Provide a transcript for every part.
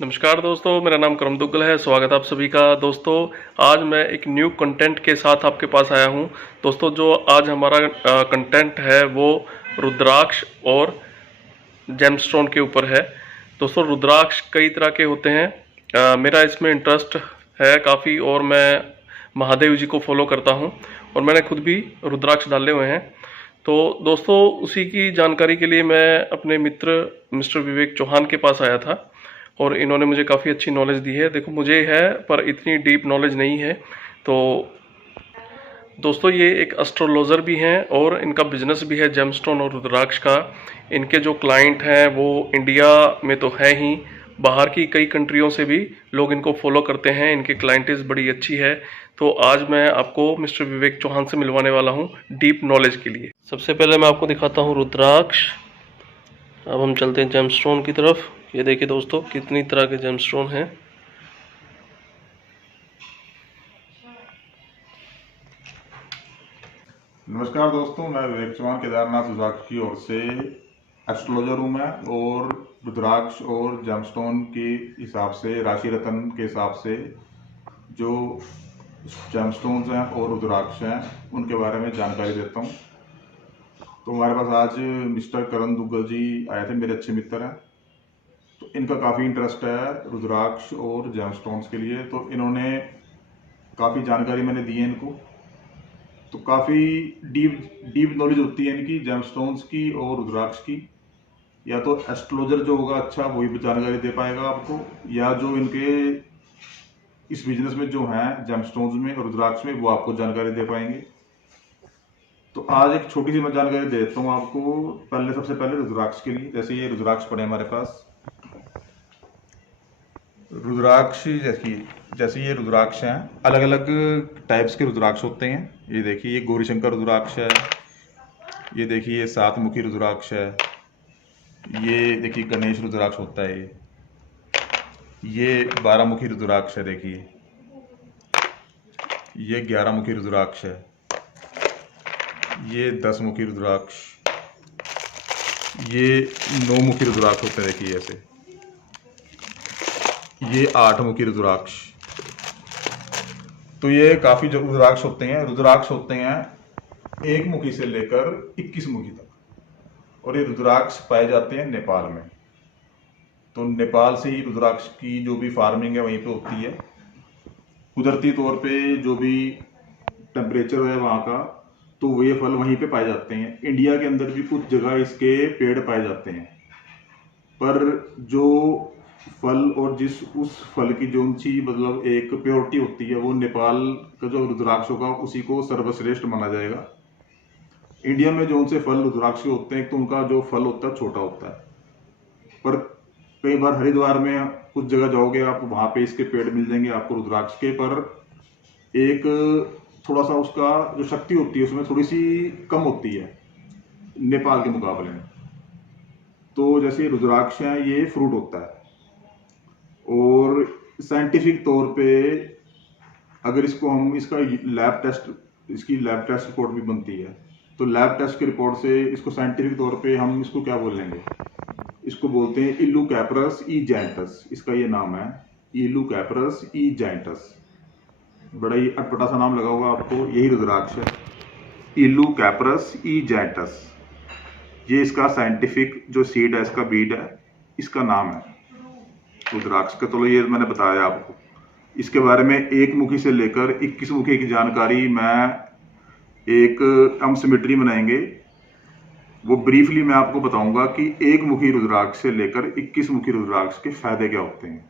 नमस्कार दोस्तों, मेरा नाम करम दुग्गल है। स्वागत है आप सभी का। दोस्तों, आज मैं एक न्यू कंटेंट के साथ आपके पास आया हूं। दोस्तों, जो आज हमारा कंटेंट है वो रुद्राक्ष और जेमस्टोन के ऊपर है। दोस्तों, रुद्राक्ष कई तरह के होते हैं। मेरा इसमें इंटरेस्ट है काफ़ी और मैं महादेव जी को फॉलो करता हूं और मैंने खुद भी रुद्राक्ष डाले हुए हैं। तो दोस्तों, उसी की जानकारी के लिए मैं अपने मित्र मिस्टर विवेक चौहान के पास आया था और इन्होंने मुझे काफ़ी अच्छी नॉलेज दी है। देखो, मुझे है पर इतनी डीप नॉलेज नहीं है। तो दोस्तों, ये एक एस्ट्रोलॉजर भी हैं और इनका बिजनेस भी है जेमस्टोन और रुद्राक्ष का। इनके जो क्लाइंट हैं वो इंडिया में तो है ही, बाहर की कई कंट्रियों से भी लोग इनको फॉलो करते हैं। इनकी क्लाइंटेज बड़ी अच्छी है। तो आज मैं आपको मिस्टर विवेक चौहान से मिलवाने वाला हूँ डीप नॉलेज के लिए। सबसे पहले मैं आपको दिखाता हूँ रुद्राक्ष। अब हम चलते हैं जेमस्टोन की तरफ। ये देखिए दोस्तों, कितनी तरह के जेमस्टोन हैं। नमस्कार दोस्तों, मैं विवेक चौहान केदारनाथ रुद्राक्ष की ओर से एस्ट्रोलॉजर हूँ मैं। और रुद्राक्ष और जेमस्टोन के हिसाब से, राशि रत्न के हिसाब से जो जेमस्टोन्स हैं और रुद्राक्ष हैं उनके बारे में जानकारी देता हूँ। तो हमारे पास आज मिस्टर करण दुग्गल जी आए थे, मेरे अच्छे मित्र हैं। तो इनका काफ़ी इंटरेस्ट है रुद्राक्ष और जेमस्टोन्स के लिए, तो इन्होंने काफ़ी जानकारी मैंने दी है इनको। तो काफ़ी डीप नॉलेज होती है इनकी जेमस्टोन्स की और रुद्राक्ष की। या तो एस्ट्रोलॉजर जो होगा अच्छा वही जानकारी दे पाएगा आपको, या जो इनके इस बिजनेस में जो हैं जेमस्टोन्स में और रुद्राक्ष में वो आपको जानकारी दे पाएंगे। तो आज एक छोटी सी मैं जानकारी दे देता हूँ आपको। सबसे पहले रुद्राक्ष के लिए, जैसे ये रुद्राक्ष पड़े हमारे पास। रुद्राक्ष जैसे ये रुद्राक्ष हैं, अलग अलग टाइप्स के रुद्राक्ष होते हैं। ये देखिए, ये गौरीशंकर रुद्राक्ष है। ये देखिए, ये सात मुखी रुद्राक्ष है। ये देखिए, गणेश रुद्राक्ष होता है। ये 12 मुखी रुद्राक्ष है। देखिए, ये 11 मुखी रुद्राक्ष है। ये 10 मुखी रुद्राक्ष। ये 9 मुखी रुद्राक्ष होते हैं। देखिए ऐसे। ये 8 मुखी रुद्राक्ष। तो ये काफी जो रुद्राक्ष होते हैं एक मुखी से लेकर 21 मुखी तक। और ये रुद्राक्ष पाए जाते हैं नेपाल में। तो नेपाल से ही रुद्राक्ष की जो भी फार्मिंग है वहीं पे होती है। कुदरती तौर पे जो भी टेम्परेचर है वहाँ का, तो ये फल वहीं पे पाए जाते हैं। इंडिया के अंदर भी कुछ जगह इसके पेड़ पाए जाते हैं, पर जो फल और उस फल की जो ऊंची मतलब एक प्योरिटी होती है, वो नेपाल का जो रुद्राक्ष होगा उसी को सर्वश्रेष्ठ माना जाएगा। इंडिया में जो उनसे फल रुद्राक्ष के होते हैं, तो उनका जो फल होता है छोटा होता है। पर कई बार हरिद्वार में कुछ जगह जाओगे आप, वहां पे इसके पेड़ मिल जाएंगे आपको रुद्राक्ष के, पर एक थोड़ा सा उसका जो शक्ति होती है उसमें थोड़ी सी कम होती है नेपाल के मुकाबले में। तो जैसे रुद्राक्ष है, ये फ्रूट होता है। और साइंटिफिक तौर पे अगर इसको हम इसकी लैब टेस्ट रिपोर्ट भी बनती है, तो लैब टेस्ट की रिपोर्ट से इसको साइंटिफिक तौर पे हम इसको क्या बोलेंगे, इसको बोलते हैं इल्लूकैपरस ई जायंटस। इसका ये नाम है, इल्लूकैपरस ई जायंटस। बड़ा ही अटपटा सा नाम लगा होगा आपको। यही रुद्राक्ष है, इल्लूकैपरस ई जायंटस। ये इसका साइंटिफिक जो सीड है, इसका बीड है, इसका नाम है रुद्राक्ष का। तो ये मैंने बताया आपको। इसके बारे में एक मुखी से लेकर 21 मुखी की जानकारी हम सिमेट्री बनाएंगे, वो ब्रीफली मैं आपको बताऊंगा कि एक मुखी रुद्राक्ष से लेकर 21 मुखी रुद्राक्ष के फायदे क्या होते हैं,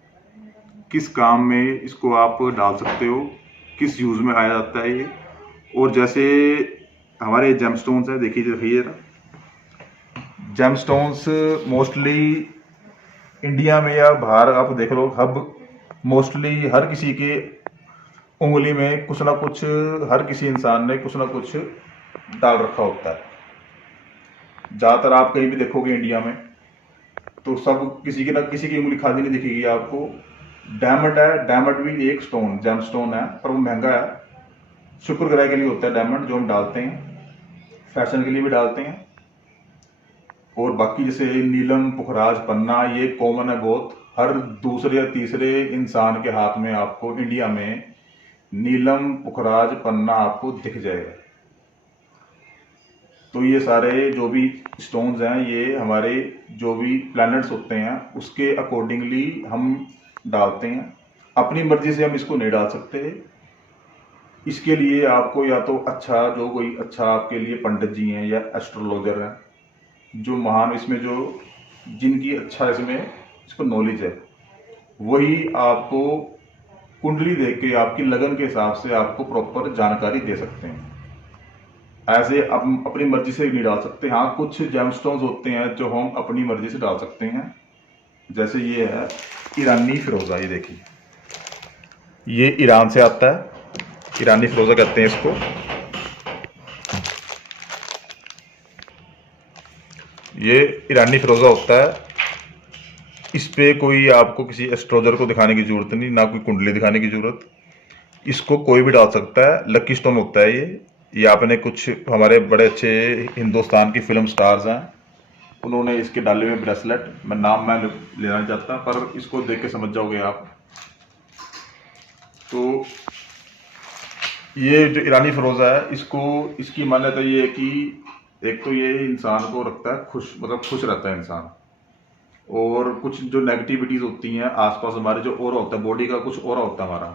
किस काम में इसको आप डाल सकते हो, किस यूज में आया जाता है ये। और जैसे हमारे जेमस्टोन्स है, देखिए जेमस्टोन्स मोस्टली इंडिया में या बाहर आप देख लो, हब मोस्टली हर किसी के उंगली में कुछ ना कुछ, हर किसी इंसान ने कुछ ना कुछ डाल रखा होता है। ज़्यादातर आप कहीं भी देखोगे इंडिया में, तो सब किसी की उंगली खाली नहीं दिखेगी आपको। डायमंड है, डायमंड भी एक जेमस्टोन है, पर वो महंगा है। शुक्र ग्रह के लिए होता है डायमंड, जो हम डालते हैं, फैशन के लिए भी डालते हैं। और बाकी जैसे नीलम, पुखराज, पन्ना, ये कॉमन है बहुत, हर दूसरे या तीसरे इंसान के हाथ में आपको इंडिया में नीलम पुखराज पन्ना आपको दिख जाएगा। तो ये सारे जो भी स्टोन्स हैं ये हमारे जो भी प्लैनेट्स होते हैं उसके अकॉर्डिंगली हम डालते हैं। अपनी मर्जी से हम इसको नहीं डाल सकते। इसके लिए आपको या तो कोई अच्छा आपके लिए पंडित जी हैं या एस्ट्रोलॉजर हैं जो महान इसमें जो जिनकी अच्छा इसमें इसको नॉलेज है, वही आपको कुंडली देख के आपकी लगन के हिसाब से आपको प्रॉपर जानकारी दे सकते हैं। ऐसे हम अपनी मर्जी से नहीं डाल सकते। हाँ, कुछ जेमस्टोन्स होते हैं जो हम अपनी मर्जी से डाल सकते हैं। जैसे ये है ईरानी फिरोजा, ये देखिए, ये ईरान से आता है, ईरानी फिरोजा कहते हैं इसको। ये ईरानी फिरोजा होता है। इस पे कोई आपको किसी एस्ट्रोलॉजर को दिखाने की जरूरत नहीं, ना कोई कुंडली दिखाने की जरूरत। इसको कोई भी डाल सकता है। लकी स्टोन होता है ये आपने कुछ हमारे बड़े अच्छे हिंदुस्तान की फिल्म स्टार्स हैं, उन्होंने इसके डाले हुए ब्रेसलेट, मैं लेना नहीं चाहता पर इसको देख के समझ जाओगे आप। तो ये जो ईरानी फिरोजा है, इसकी मान्यता ये है कि एक तो ये इंसान को रखता है खुश, मतलब खुश रहता है इंसान। और कुछ जो नेगेटिविटीज होती हैं आसपास, हमारे जो ऑरा होता है बॉडी का, कुछ ऑरा होता है हमारा,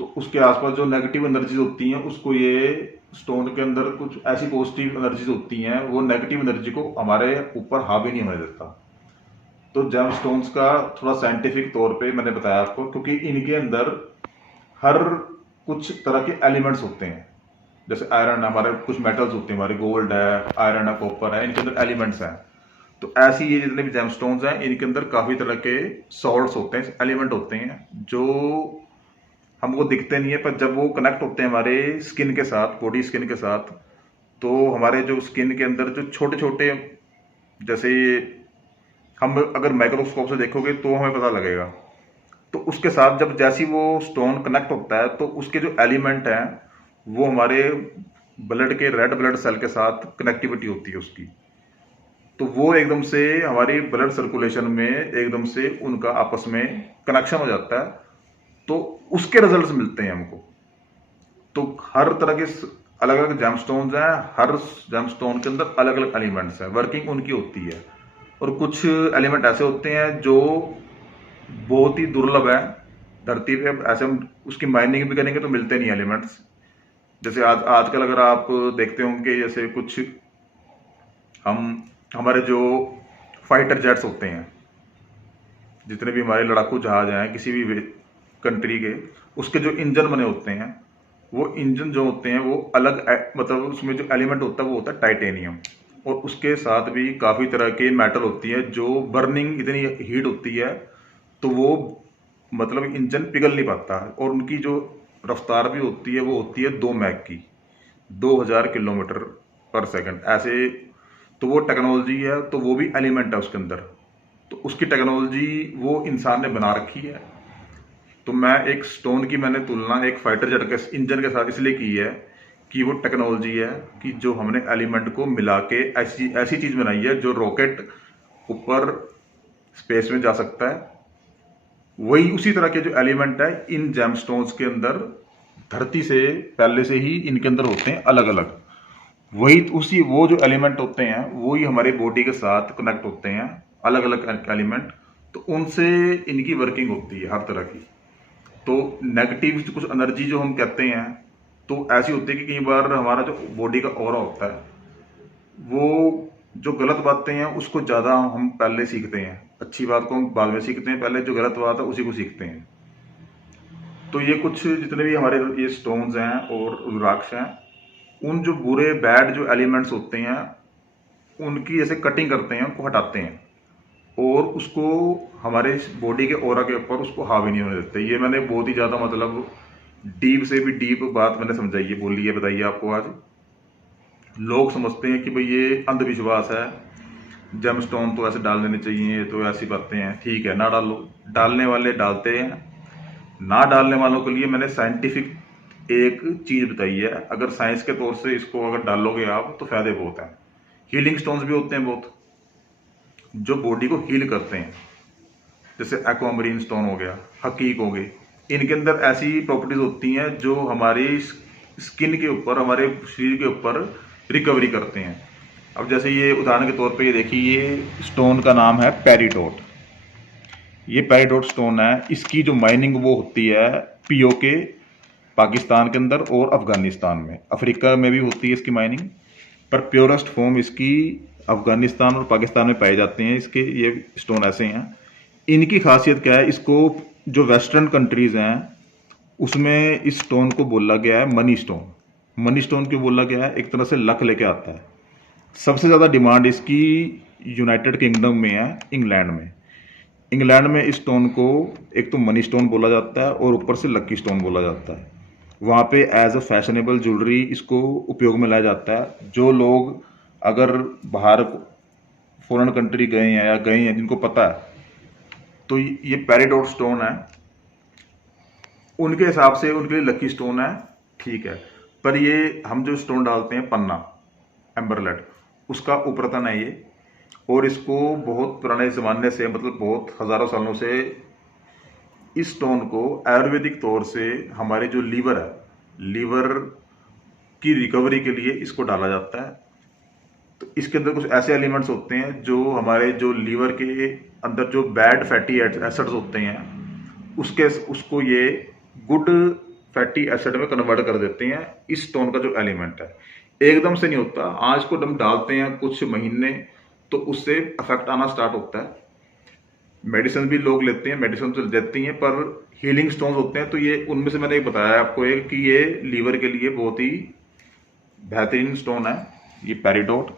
तो उसके आसपास जो नेगेटिव एनर्जीज होती हैं उसको ये स्टोन के अंदर कुछ ऐसी पॉजिटिव एनर्जीज होती हैं, वो नेगेटिव एनर्जी को हमारे ऊपर हावी नहीं होने देता। तो जेम स्टोन्स का थोड़ा साइंटिफिक तौर पे मैंने बताया आपको, क्योंकि इनके अंदर हर कुछ तरह के एलिमेंट्स होते हैं। जैसे आयरन, हमारे कुछ मेटल्स होते हैं, हमारे गोल्ड है, आयरन है, कॉपर है, इनके अंदर एलिमेंट्स हैं। तो ऐसी ये जितने भी जेमस्टोन्स हैं इनके अंदर काफी तरह के सॉल्ट्स होते हैं, एलिमेंट होते हैं जो हमको दिखते नहीं है, पर जब वो कनेक्ट होते हैं हमारे स्किन के साथ, बॉडी स्किन के साथ, तो हमारे जो स्किन के अंदर जो छोटे छोटे, जैसे हम अगर माइक्रोस्कोप से देखोगे तो हमें पता लगेगा, तो उसके साथ जब जैसी वो स्टोन कनेक्ट होता है तो उसके जो एलिमेंट हैं वो हमारे ब्लड के, रेड ब्लड सेल के साथ कनेक्टिविटी होती है उसकी, तो वो एकदम से हमारी ब्लड सर्कुलेशन में एकदम से उनका आपस में कनेक्शन हो जाता है, तो उसके रिजल्ट्स मिलते हैं हमको। तो हर तरह के अलग अलग जेमस्टोन्स हैं, हर जेमस्टोन के अंदर अलग अलग एलिमेंट्स हैं, वर्किंग उनकी होती है। और कुछ एलिमेंट ऐसे होते हैं जो बहुत ही दुर्लभ है धरती पे, ऐसे हम उसकी माइनिंग भी करेंगे तो मिलते नहीं एलिमेंट्स। जैसे आजकल अगर आप देखते होंगे, जैसे कुछ हमारे जो फाइटर जेट्स होते हैं, जितने भी हमारे लड़ाकू जहाज हैं किसी भी कंट्री के, उसके जो इंजन बने होते हैं, वो इंजन जो होते हैं वो अलग मतलब उसमें जो एलिमेंट होता है वो होता है टाइटेनियम, और उसके साथ भी काफ़ी तरह के मेटल होती है जो बर्निंग, इतनी हीट होती है तो वो मतलब इंजन पिघल नहीं पाता, और उनकी जो रफ्तार भी होती है वो होती है 2 मैक की, 2000 किलोमीटर पर सेकंड ऐसे। तो वो टेक्नोलॉजी है, तो वो भी एलिमेंट है उसके अंदर, तो उसकी टेक्नोलॉजी वो इंसान ने बना रखी है। तो मैं एक स्टोन की मैंने तुलना एक फाइटर जेट के इंजन के साथ इसलिए की है कि वो टेक्नोलॉजी है कि जो हमने एलिमेंट को मिला के ऐसी चीज बनाई है जो रॉकेट ऊपर स्पेस में जा सकता है। वही उसी तरह के जो एलिमेंट है इन जेमस्टोन्स के अंदर धरती से पहले से ही इनके अंदर होते हैं अलग अलग। वही उसी वो जो एलिमेंट होते हैं वही हमारे बॉडी के साथ कनेक्ट होते हैं, अलग अलग एलिमेंट, तो उनसे इनकी वर्किंग होती है हर तरह की। तो नेगेटिव कुछ एनर्जी जो हम कहते हैं तो ऐसी होती है कि कई बार हमारा जो बॉडी का ऑरा होता है वो जो गलत बातें हैं उसको ज़्यादा हम पहले सीखते हैं, अच्छी बात को हम बाद में सीखते हैं, पहले जो गलत बात है उसी को सीखते हैं। तो ये कुछ जितने भी हमारे ये स्टोन्स हैं और रुद्राक्ष हैं, उन जो बुरे बैड जो एलिमेंट्स होते हैं उनकी जैसे कटिंग करते हैं, उनको हटाते हैं और उसको हमारे बॉडी के ऑरा के ऊपर उसको हावी नहीं होने देते। ये मैंने बहुत ही ज़्यादा मतलब डीप से भी डीप बात मैंने समझाई है, बोली है, बताइए आपको। आज लोग समझते हैं कि भाई ये अंधविश्वास है, जेमस्टोन तो ऐसे डाल देने चाहिए, तो ऐसी बातें हैं, ठीक है ना डालो, डालने वाले डालते हैं, ना डालने वालों के लिए मैंने साइंटिफिक एक चीज़ बताई है। अगर साइंस के तौर से इसको अगर डालोगे आप तो फायदे बहुत हैं। हीलिंग स्टोन्स भी होते हैं बहुत, जो बॉडी को हील करते हैं। जैसे एक्वामरीन स्टोन हो गया, हकीक हो गए, इनके अंदर ऐसी प्रॉपर्टीज होती हैं जो हमारी स्किन के ऊपर, हमारे शरीर के ऊपर रिकवरी करते हैं। अब जैसे ये उदाहरण के तौर पे ये देखिए, ये स्टोन का नाम है पेरिडोट। ये पेरिडोट स्टोन है, इसकी जो माइनिंग वो होती है पीओके पाकिस्तान के अंदर और अफगानिस्तान में, अफ्रीका में भी होती है इसकी माइनिंग, पर प्योरेस्ट फॉर्म इसकी अफगानिस्तान और पाकिस्तान में पाए जाते हैं। इसके ये स्टोन ऐसे हैं। इनकी खासियत क्या है, इसको जो वेस्टर्न कंट्रीज हैं उसमें इस स्टोन को बोला गया है मनी स्टोन। मनी स्टोन क्यों बोला गया है, एक तरह से लक लेके आता है। सबसे ज़्यादा डिमांड इसकी यूनाइटेड किंगडम में है, इंग्लैंड में। इंग्लैंड में इस स्टोन को एक तो मनी स्टोन बोला जाता है और ऊपर से लक्की स्टोन बोला जाता है। वहाँ पे एज अ फैशनेबल ज्वेलरी इसको उपयोग में लाया जाता है। जो लोग अगर बाहर फॉरेन कंट्री गए हैं या गए हैं, जिनको पता है, तो ये पेरिडोट स्टोन है, उनके हिसाब से उनके लिए लकी स्टोन है, ठीक है। पर ये हम जो स्टोन डालते हैं पन्ना, एम्बरलेट, उसका उपरतन है ये, और इसको बहुत पुराने ज़माने से, मतलब बहुत हज़ारों सालों से इस स्टोन को आयुर्वेदिक तौर से हमारे जो लीवर है, लीवर की रिकवरी के लिए इसको डाला जाता है। तो इसके अंदर कुछ ऐसे एलिमेंट्स होते हैं जो हमारे जो लीवर के अंदर जो बैड फैटी एसिड्स होते हैं उसको ये गुड फैटी एसिड में कन्वर्ट कर देते हैं। इस स्टोन का जो एलिमेंट है एकदम से नहीं होता, आज को हम डालते हैं कुछ महीने तो उससे इफेक्ट आना स्टार्ट होता है। मेडिसिन भी लोग लेते हैं, मेडिसिन तो देती हैं, पर हीलिंग स्टोन्स होते हैं। तो ये उनमें से मैंने एक बताया आपको एक कि ये लीवर के लिए बहुत ही बेहतरीन स्टोन है, ये पेरिडोट।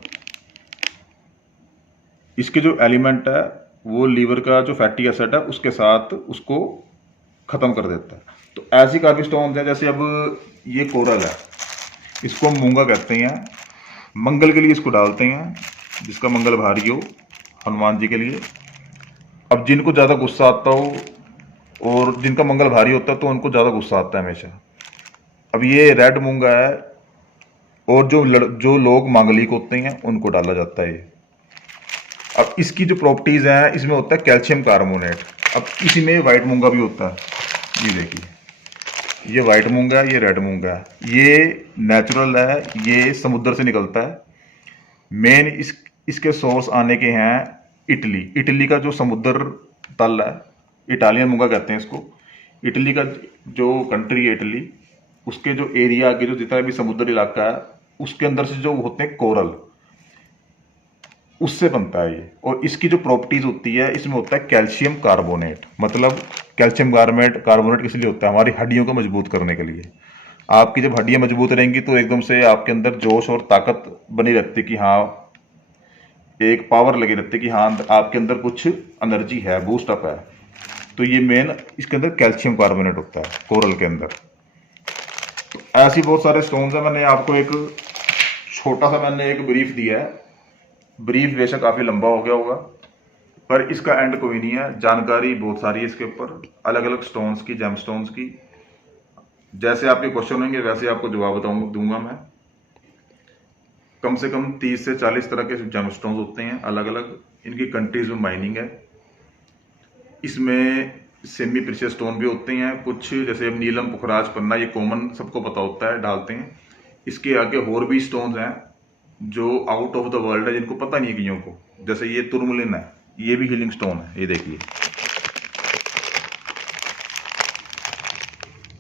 इसके जो एलिमेंट है वो लीवर का जो फैटी एसिड है उसके साथ उसको खत्म कर देता है। तो ऐसी काफ़ी स्टोन्स हैं, जैसे अब ये कोरल है, इसको हम मूंगा कहते हैं, मंगल के लिए इसको डालते हैं, जिसका मंगल भारी हो, हनुमान जी के लिए। अब जिनको ज़्यादा गुस्सा आता हो और जिनका मंगल भारी होता है तो उनको ज़्यादा गुस्सा आता है हमेशा। अब ये रेड मूंगा है, और जो लोग मांगलिक होते हैं उनको डाला जाता है ये। अब इसकी जो प्रॉपर्टीज़ हैं, इसमें होता है कैल्शियम कार्बोनेट। अब इसी में वाइट मूंगा भी होता है, ये देखिए, ये वाइट मूंगा है, ये रेड मूंगा है, ये नेचुरल है, ये समुद्र से निकलता है। मेन इसके सोर्स आने के हैं इटली का जो समुद्र तल है, इटालियन मूंगा कहते हैं इसको। इटली का जो कंट्री है इटली, उसके जो एरिया के जो जितना भी समुद्री इलाका है उसके अंदर से जो होते हैं कोरल, उससे बनता है ये। और इसकी जो प्रॉपर्टीज होती है, इसमें होता है कैल्शियम कार्बोनेट। मतलब कैल्शियम कार्बोनेट किस लिए होता है, हमारी हड्डियों को मजबूत करने के लिए। आपकी जब हड्डियां मजबूत रहेंगी तो एकदम से आपके अंदर जोश और ताकत बनी रहती है कि हाँ, एक पावर लगी रहती है कि हाँ आपके अंदर कुछ एनर्जी है, बूस्ट अप है। तो ये मेन इसके अंदर कैल्शियम कार्बोनेट होता है कोरल के अंदर। तो ऐसी बहुत सारे स्टोन्स हैं। मैंने आपको एक छोटा सा मैंने एक ब्रीफ दिया है, ब्रीफ बेशक काफ़ी लंबा हो गया होगा, पर इसका एंड कोई नहीं है। जानकारी बहुत सारी है इसके ऊपर, अलग अलग स्टोन्स की, जेम स्टोन्स की। जैसे आपके क्वेश्चन होंगे वैसे आपको जवाब दूंगा मैं। कम से कम 30 से 40 तरह के जेम स्टोन्स होते हैं अलग अलग, इनकी कंट्रीज में माइनिंग है। इसमें सेमी प्रीशियस स्टोन भी होते हैं कुछ, जैसे नीलम, पुखराज, पन्ना, ये कॉमन सबको पता होता है, डालते हैं। इसके आगे और भी स्टोन्स हैं जो आउट ऑफ द वर्ल्ड है, जिनको पता नहीं है कईयों को। जैसे ये तुर्मलिन है, ये भी हीलिंग स्टोन है, ये देखिए,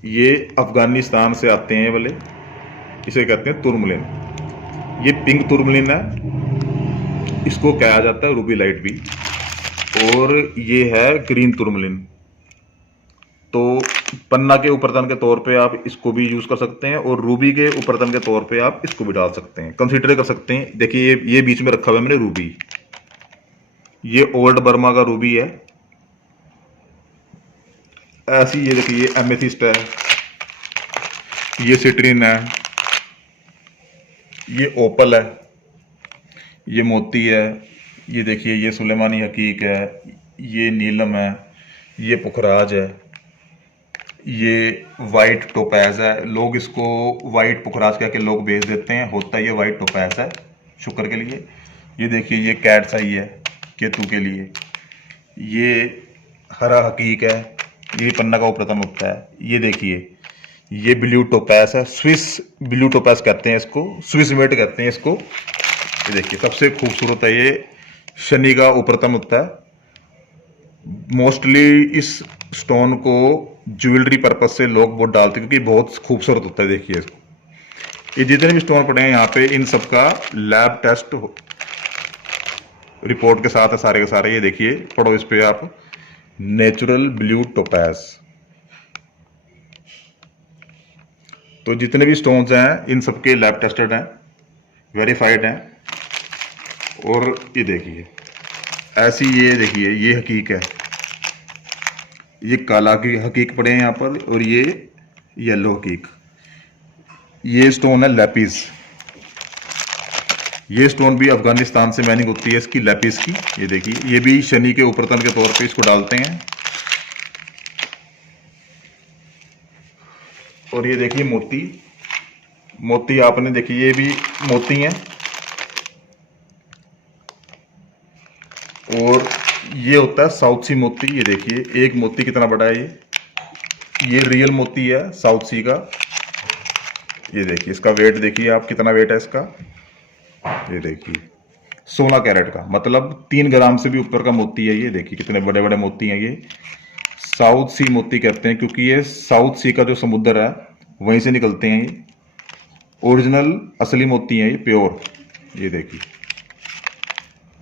ये अफगानिस्तान से आते हैं वाले, इसे कहते हैं तुर्मलिन। ये पिंक तुर्मलिन है, इसको कहा जाता है रूबी लाइट भी। और ये है ग्रीन तुर्मलिन। तो पन्ना के ऊपरतन के तौर पे आप इसको भी यूज कर सकते हैं, और रूबी के ऊपरतन के तौर पे आप इसको भी डाल सकते हैं, कंसीडर कर सकते हैं। देखिए ये बीच में रखा हुआ है मैंने रूबी, ये ओल्ड बर्मा का रूबी है। ऐसी ये देखिए, ये एमेथिस्ट है, ये सिट्रीन है, ये ओपल है, ये मोती है, ये देखिए, ये सुलेमानी हकीक है, ये नीलम है, ये पुखराज है, ये वाइट टोपैज है। लोग इसको वाइट पुखराज कह के लोग बेच देते हैं, होता है ये वाइट टोपैज है शुक्र के लिए। ये देखिए, ये कैट्स आई है केतु के लिए, ये हरा हकीक है, ये पन्ना का उपरतन होता है। ये देखिए, ये ब्लू टोपैस है, स्विस ब्लू टोपैस कहते हैं इसको, स्विस मेट कहते हैं इसको। ये देखिए सबसे खूबसूरत है ये, शनि का उपरतन होता है। मोस्टली इस स्टोन को ज्वेलरी पर्पज से लोग बहुत डालते हैं क्योंकि बहुत खूबसूरत होता है। देखिए इसको, ये जितने भी स्टोन पड़े हैं यहाँ पे, इन सब का लैब टेस्ट रिपोर्ट के साथ है सारे के सारे। ये देखिए, पढ़ो इस पे आप, नेचुरल ब्लू टोपैस। तो जितने भी स्टोन्स हैं इन सबके लैब टेस्टेड हैं, वेरीफाइड हैं। और ये देखिए ऐसी, ये देखिए ये हकीक है, ये काला की हकीक पड़े हैं यहाँ पर, और ये येलो हकीक। ये स्टोन है लैपिस। ये स्टोन भी अफगानिस्तान से माइनिंग होती है इसकी, लैपिस की। ये देखिए, ये भी शनि के उपरतन के तौर पे इसको डालते हैं। और ये देखिए मोती, मोती आपने देखिए, ये भी मोती हैं। और ये होता है साउथ सी मोती। ये देखिए एक मोती कितना बड़ा है ये रियल मोती है साउथ सी का। ये देखिए इसका वेट देखिए आप, कितना वेट है इसका। ये देखिए 16 कैरेट का, मतलब 3 ग्राम से भी ऊपर का मोती है। ये देखिए कितने बड़े बड़े मोती हैं ये। साउथ सी मोती कहते हैं क्योंकि ये साउथ सी का जो समुद्र है वहीं से निकलते हैं ये। ओरिजिनल असली मोती हैं ये, प्योर। ये देखिए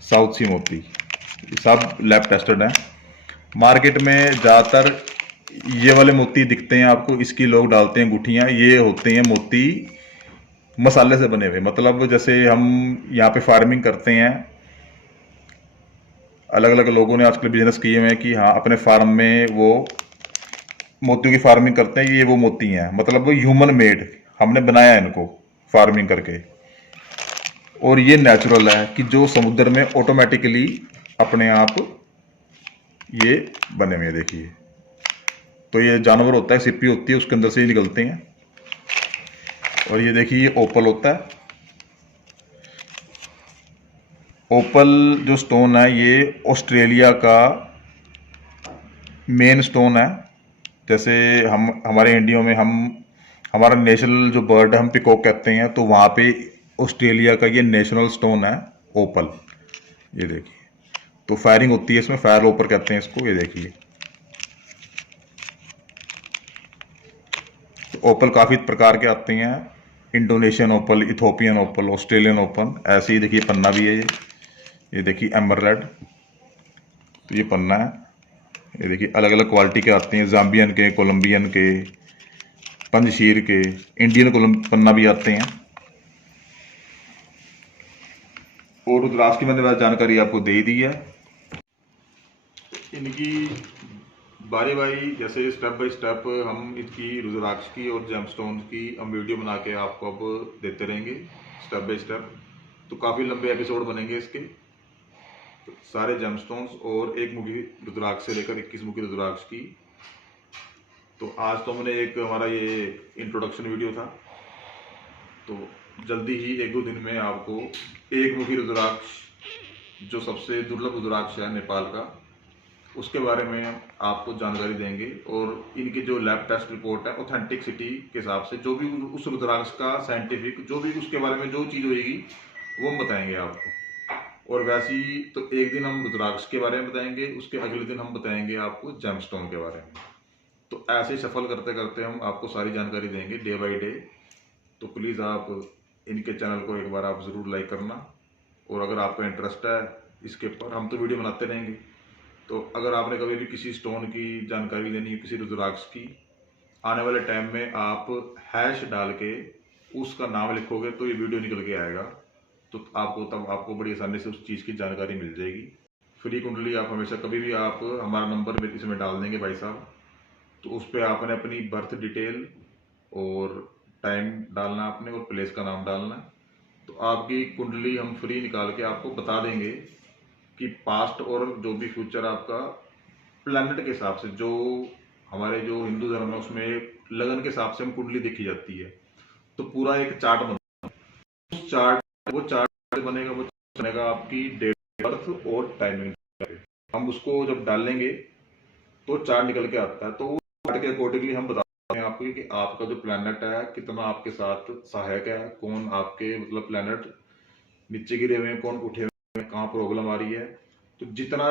साउथ सी मोती, ये सब लैब टेस्टेड हैं। मार्केट में ज़्यादातर ये वाले मोती दिखते हैं आपको, इसकी लोग डालते हैं गुठियाँ। ये होते हैं मोती मसाले से बने हुए, मतलब जैसे हम यहाँ पे फार्मिंग करते हैं, अलग अलग लोगों ने आजकल बिजनेस किए हुए हैं कि हाँ अपने फार्म में वो मोतियों की फार्मिंग करते हैं। ये वो मोती हैं, मतलब वो ह्यूमन मेड, हमने बनाया है इनको फार्मिंग करके। और ये नेचुरल है कि जो समुद्र में ऑटोमेटिकली अपने आप ये बने हुए। देखिए, तो ये जानवर होता है, सिप्पी होती है, उसके अंदर से ही निकलते हैं। और ये देखिए ये ओपल होता है। ओपल जो स्टोन है ये ऑस्ट्रेलिया का मेन स्टोन है। जैसे हम हमारे इंडिया में हम हमारा नेशनल जो बर्ड है हम पिकॉक कहते हैं, तो वहाँ पे ऑस्ट्रेलिया का ये नेशनल स्टोन है ओपल। ये देखिए, तो फायरिंग होती है इसमें, फायर ओपर कहते हैं इसको। ये देखिए, तो ओपल काफ़ी प्रकार के आते हैं, इंडोनेशियन ओपल, इथोपियन ओपल, ऑस्ट्रेलियन ओपल। ऐसे ही देखिए पन्ना भी है ये देखिए एम्बरलेड, तो ये पन्ना है। ये देखिए अलग अलग क्वालिटी के आते हैं, जाम्बियन के, कोलंबियन के, पंजशीर के, इंडियन पन्ना भी आते हैं। और रुद्राक्ष की मैंने जानकारी आपको दे ही दी है। इनकी बारी बारी, जैसे स्टेप बाय स्टेप हम इसकी रुद्राक्ष की और जेमस्टोन की हम वीडियो बना के आपको अब देते रहेंगे स्टेप बाय स्टेप। तो काफ़ी लंबे एपिसोड बनेंगे इसके। तो सारे जेमस्टोन्स और एक मुखी रुद्राक्ष से लेकर 21 मुखी रुद्राक्ष की। तो आज तो हमने एक हमारा ये इंट्रोडक्शन वीडियो था, तो जल्दी ही 1-2 दिन में आपको एक मुखी रुद्राक्ष जो सबसे दुर्लभ रुद्राक्ष है नेपाल का, उसके बारे में आपको जानकारी देंगे। और इनकी जो लैब टेस्ट रिपोर्ट है ऑथेंटिसिटी के हिसाब से, जो भी उस रुद्राक्ष का साइंटिफिक, जो भी उसके बारे में जो चीज़ होगी वो हम बताएंगे आपको। और वैसे ही तो एक दिन हम रुद्राक्ष के बारे में बताएंगे, उसके अगले दिन हम बताएंगे आपको जेमस्टोन के बारे में। तो ऐसे सफल करते करते हम आपको सारी जानकारी देंगे डे बाय डे। तो प्लीज़ आप इनके चैनल को एक बार आप ज़रूर लाइक करना। और अगर आपका इंटरेस्ट है इसके ऊपर, हम तो वीडियो बनाते रहेंगे। तो अगर आपने कभी भी किसी स्टोन की जानकारी लेनी है, किसी रुद्राक्ष की, आने वाले टाइम में आप हैश डाल के उसका नाम लिखोगे तो ये वीडियो निकल के आएगा। तो आपको तब आपको बड़ी आसानी से उस चीज़ की जानकारी मिल जाएगी। फ्री कुंडली आप हमेशा कभी भी आप हमारा नंबर इसमें डाल देंगे भाई साहब, तो उस पर आपने अपनी बर्थ डिटेल और टाइम डालना आपने, और प्लेस का नाम डालना। तो आपकी कुंडली हम फ्री निकाल के आपको बता देंगे कि पास्ट और जो भी फ्यूचर आपका प्लैनेट के हिसाब से, जो हमारे जो हिंदू धर्म है उसमें लगन के हिसाब से हम कुंडली देखी जाती है। तो पूरा एक चार्ट बनता है, उस चार्ट वो चार्ट बनेगा, वो बनेगा आपकी डेट ऑफ बर्थ और टाइमिंग। हम उसको जब डालेंगे तो चार्ट निकल के आता है। तो उस चार्ट के अकॉर्डिंगली हम बताते हैं आपको कि आपका जो प्लैनेट है कितना आपके साथ सहायक है, कौन आपके मतलब प्लैनेट नीचे गिरे हुए हैं, कौन उठे हुए हैं, कहाँ प्रॉब्लम आ रही है। तो जितना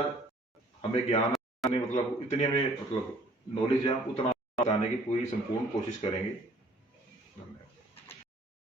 हमें ज्ञान मतलब इतनी हमें मतलब नॉलेज है, उतना बताने की पूरी संपूर्ण कोशिश करेंगे। धन्यवाद।